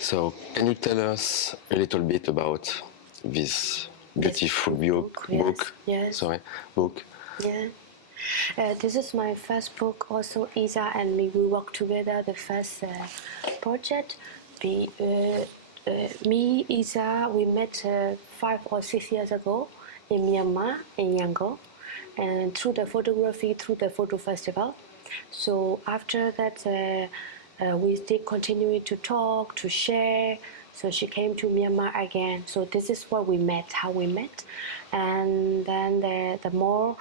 So, can you tell us a little bit about this beautiful book? Yes. Sorry, book. Yeah. This is my first book. Also, Isa and me, we work together. The first project. Me, Isa, we met 5 or 6 years ago in Myanmar, in Yangon, and through the photography, through the photo festival. So after that, we still continuing to talk, to share. So she came to Myanmar again. So this is where we met, how we met, and then the more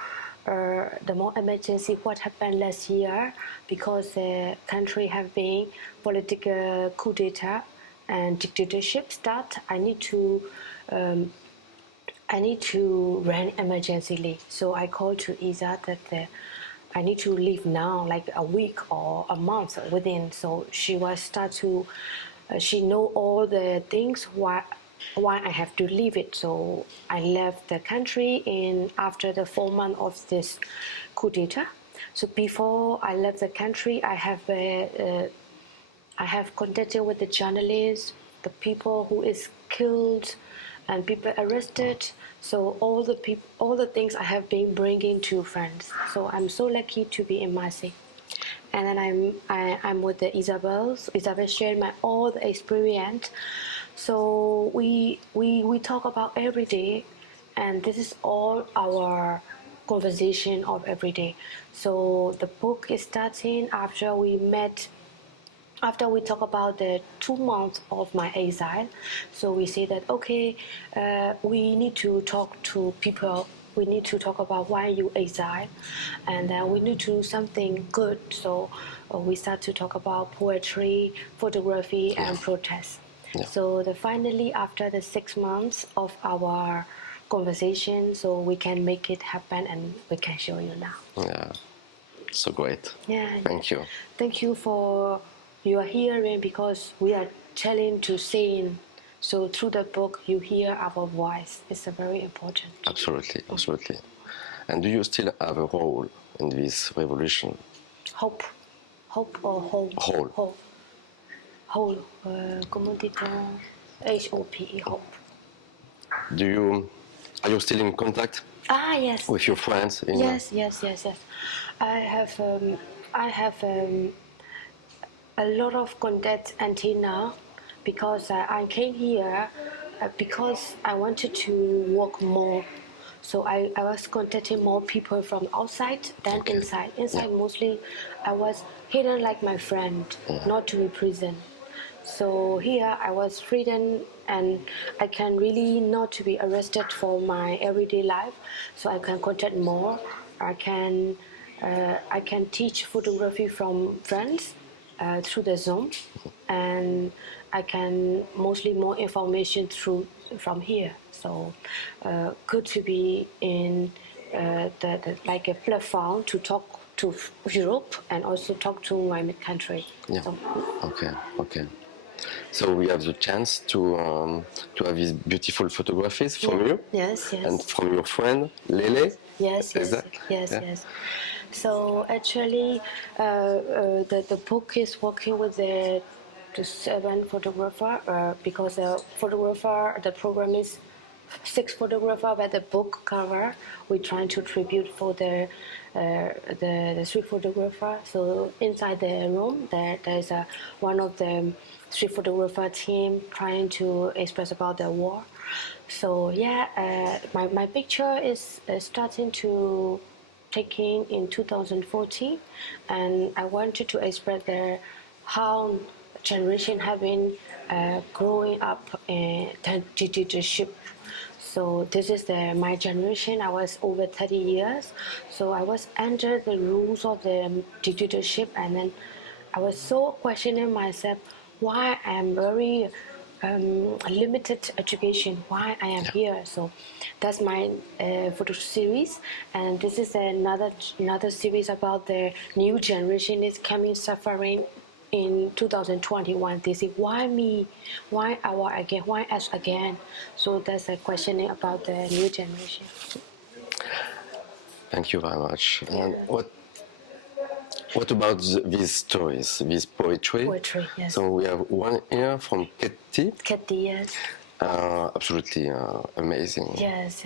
emergency what happened last year, because the country have been political coup d'etat and dictatorship start. I need to run emergencyly. So I called to Isa that I need to leave now, like a week or a month within. So she was start to, she know all the things why I have to leave it. So I left the country in after the 4 months of this coup d'etat. So before I left the country, I have contacted with the journalists, the people who is killed, and people arrested. So all the things I have been bringing to France. So I'm so lucky to be in Marseille. And then I'm with the Isabel. So Isabel shared all the experience. So we talk about every day, and this is all our conversation of every day. So the book is starting after we met. After we talk about the 2 months of my exile, so we say that okay, we need to talk to people. We need to talk about why you exile, and then we need to do something good. So we start to talk about poetry, photography, and protest. Yeah. So finally, after the 6 months of our conversation, so we can make it happen, and we can show you now. Yeah, so great. Yeah. Thank you. Thank you for your hearing, because we are telling to sing. So through the book, you hear our voice. It's a very important. Absolutely, absolutely. And do you still have a role in this revolution? Hope or whole. Whole. Whole. Comment dit-on? HOPE. Hope. Are you still in contact? Yes. With your friends? Yes. I have a lot of contact until now, because I came here because I wanted to work more. So I was contacting more people from outside than inside. Inside mostly I was hidden like my friend, not to be prison. So here I was freedom, and I can really not to be arrested for my everyday life. So I can contact more. I can teach photography from friends through the Zoom, and I can mostly more information from here. So good to be in like a platform to talk to Europe and also talk to my country. Yeah. So, Okay. So we have the chance to have these beautiful photographies from you. Yes. And from your friend Lele. Yes. So actually, the book is working with the 7 photographer, because the program is 6 photographer, but the book cover we're trying to tribute for the 3 photographer. So inside the room there's one of the 3 photographer team trying to express about the war. So my picture is starting to taking in 2014, and I wanted to express how generation have been growing up in dictatorship. So this is my generation. I was over 30 years, so I was under the rules of the dictatorship, and then I was so questioning myself why I am very limited education, why I am here. So that's my photo series, and this is another series about the new generation is coming suffering in 2021. They say, why me, why us again. So that's a questioning about the new generation. Thank you very much. And What about these stories, this poetry? Poetry, yes. So we have one here from Ketty. Ketty, yes. Absolutely amazing. Yes.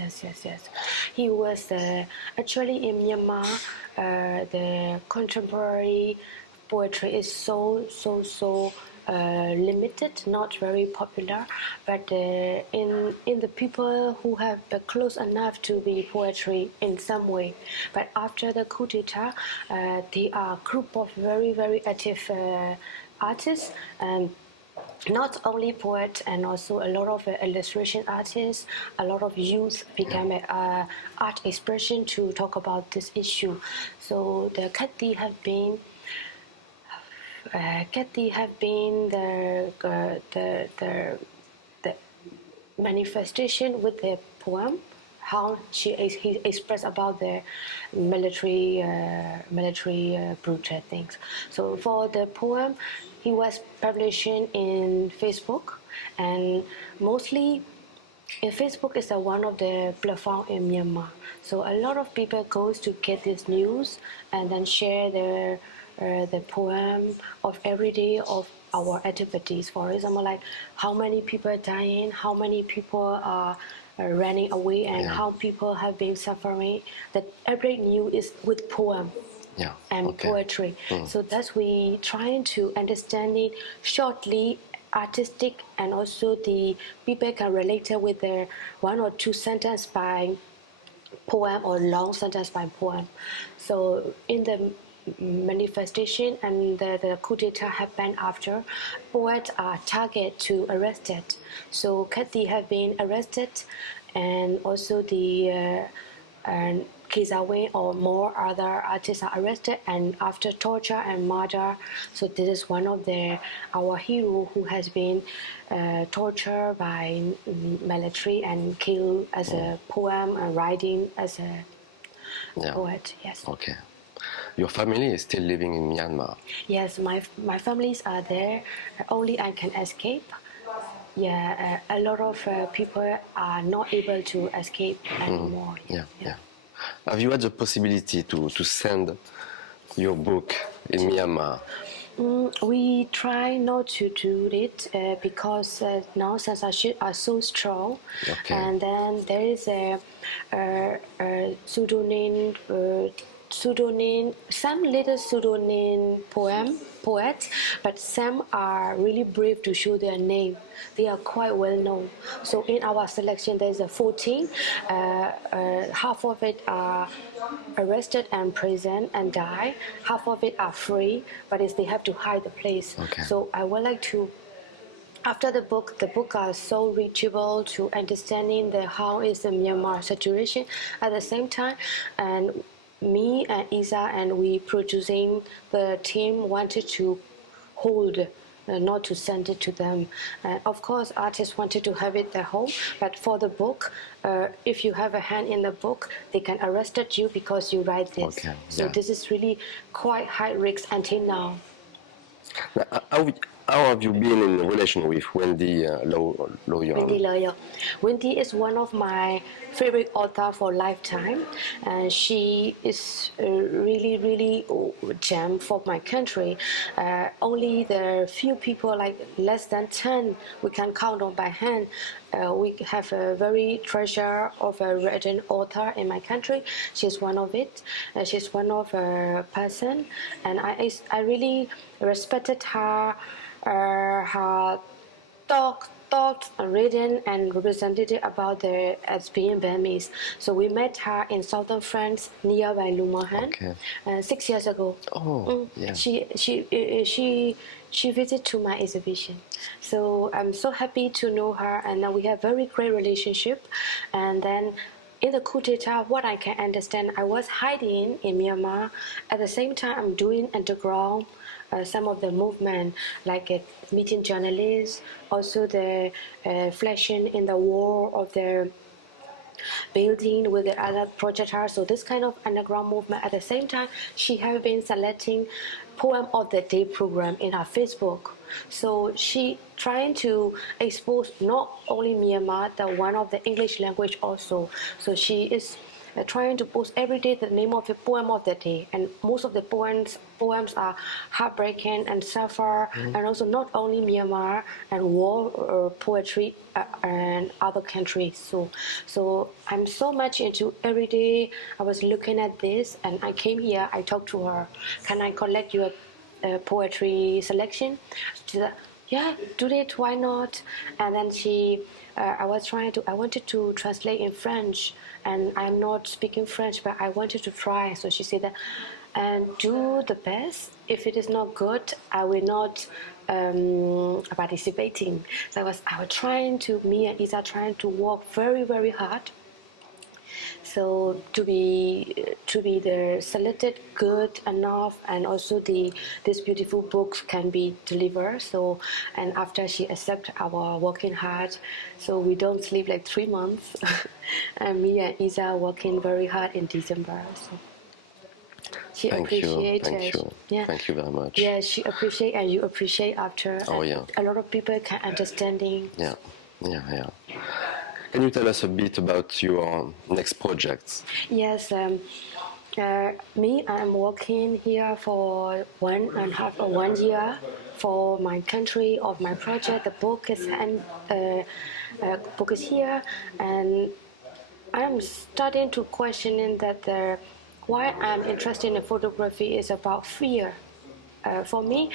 He was actually in Myanmar. The contemporary poetry is so limited, not very popular. But in the people who have close enough to be poetry in some way. But after the coup d'état, they are a group of very active artists and. Not only poets and also a lot of illustration artists, a lot of youth became art expression to talk about this issue. So the Khati have been the manifestation with the poem, how he expressed about the military brutal things. So for the poem, he was publishing in Facebook, and mostly Facebook is one of the platforms in Myanmar. So a lot of people goes to get this news and then share the poem of every day of our activities. For example, like how many people are dying, how many people are running away, and how people have been suffering. That every news is with poem. And poetry. So that's we trying to understand it shortly, artistic, and also the people can relate it with their one or two sentence by poem or long sentence by poem. So in the manifestation and the coup d'etat happened after, poets are targeted to arrested. So Kathy have been arrested, and also the Kizawe or more other artists are arrested and after torture and murder. So this is one of our hero who has been tortured by military and killed as a poem and writing as a poet. Yes. Okay. Your family is still living in Myanmar? Yes, my families are there. Only I can escape. Yeah, a lot of people are not able to escape anymore. Yeah. Have you had the possibility to send your book in Myanmar? We try not to do it because now censorship are so strong. Okay. And then there is a pseudonym, some little pseudonym poets, but some are really brave to show their name. They are quite well known. So in our selection, there's a 14. Half of it are arrested and imprisoned and die. Half of it are free, but they have to hide the place. Okay. So I would like to. After the book are so reachable to understanding how is the Myanmar situation. At the same time, and me and Isa and we producing the team wanted to hold. Not to send it to them. Of course, artists wanted to have it at home, but for the book, if you have a hand in the book, they can arrest you because you write this. Okay. So this is really quite high risk until now. How have you been in relation with Wendy Lawyer? Wendy Lawyer. Wendy is one of my favorite authors for lifetime, and she is really gem for my country. Only the few people, like less than 10, we can count on by hand. We have a very treasure of a written author in my country. She's one of it. She's one of a person, and I really respected her. Her talked, written, and represented about as being Burmese. So we met her in southern France, nearby Lumahan, 6 years ago. Oh, yeah. She visited to my exhibition. So I'm so happy to know her, and now we have very great relationship. And then in the coup d'etat, what I can understand, I was hiding in Myanmar. At the same time, I'm doing underground. Some of the movement, like meeting journalists, also the flashing in the wall of the building with the other projectors. So this kind of underground movement. At the same time, she has been selecting poem of the day program in her Facebook. So she trying to expose not only Myanmar, the one of the English language also. So she is trying to post every day the name of the poem of the day, and most of the poems are heartbreaking and suffer, and also not only Myanmar and war poetry and other countries. So I'm so much into every day. I was looking at this, and I came here. I talked to her. Can I collect your poetry selection? She said, yeah, do it, why not? And then I wanted to translate in French, and I'm not speaking French, but I wanted to try. So she said that, and do the best. If it is not good, I will not participating. So I was trying to, me and Isa trying to work very, very hard. So to be the selected good enough, and also this beautiful books can be delivered. So, and after she accept our working hard, so we don't sleep like 3 months, and me and Isa working very hard in December. So she appreciates. Thank you. Yeah. Thank you very much. Yeah, she appreciate, and you appreciate after. Oh yeah. A lot of people can understanding. Yeah. Can you tell us a bit about your next projects? Yes, I'm working here for 1 year for my country of my project. The book is here, and I'm starting to questioning that why I'm interested in photography is about fear. For me,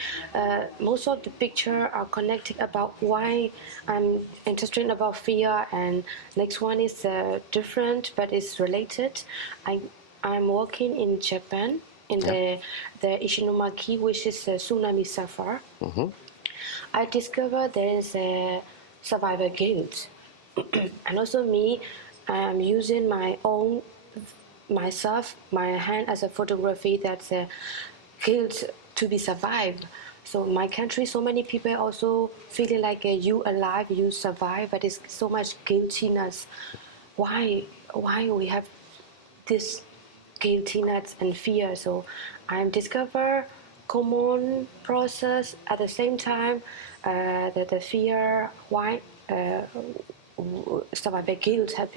most of the picture are connected about why I'm interested about fear, and next one is different but it's related. I'm working in Japan in the Ishinomaki, which is a tsunami suffer. I discovered there is a survivor guilt, and also me, I'm using my hand as a photography that's a guilt to be survived. So my country, so many people also feeling like you alive, you survive, but it's so much guiltiness. Why we have this guiltiness and fear? So I'm discover common process at the same time that the fear why survivor guilt have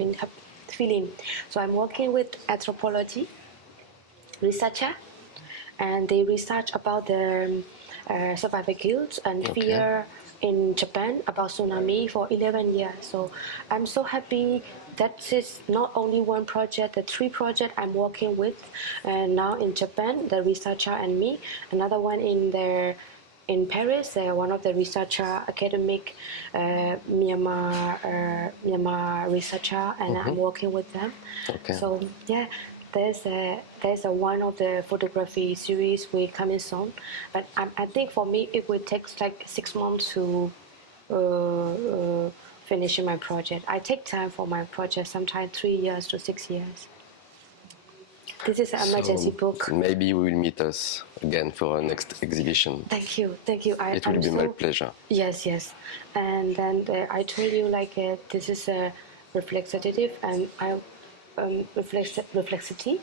feeling. So I'm working with anthropology researcher, and they research about the survivor guilt and fear in Japan about tsunami for 11 years. So I'm so happy that is not only one project, the 3 projects I'm working with now in Japan, the researcher and me. Another one in Paris, one of the researcher, academic Myanmar researcher, and I'm working with them. So yeah. There's a one of the photography series will coming soon, but I think for me it will take like 6 months to finish my project. I take time for my project, sometimes 3 years to 6 years. This is an emergency book. Maybe you will meet us again for our next exhibition. Thank you. It will be my pleasure. Yes. And then I told you like this is a reflexive, and I. Reflexivities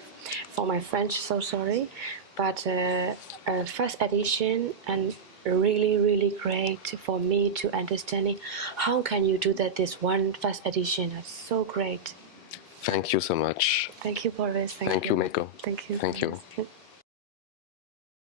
for my French, so sorry, but first edition, and really great for me to understanding how can you do that. This one first edition is so great. Thank you so much. Thank you, Boris. Thank you, Mayco. Thank you. Thank you.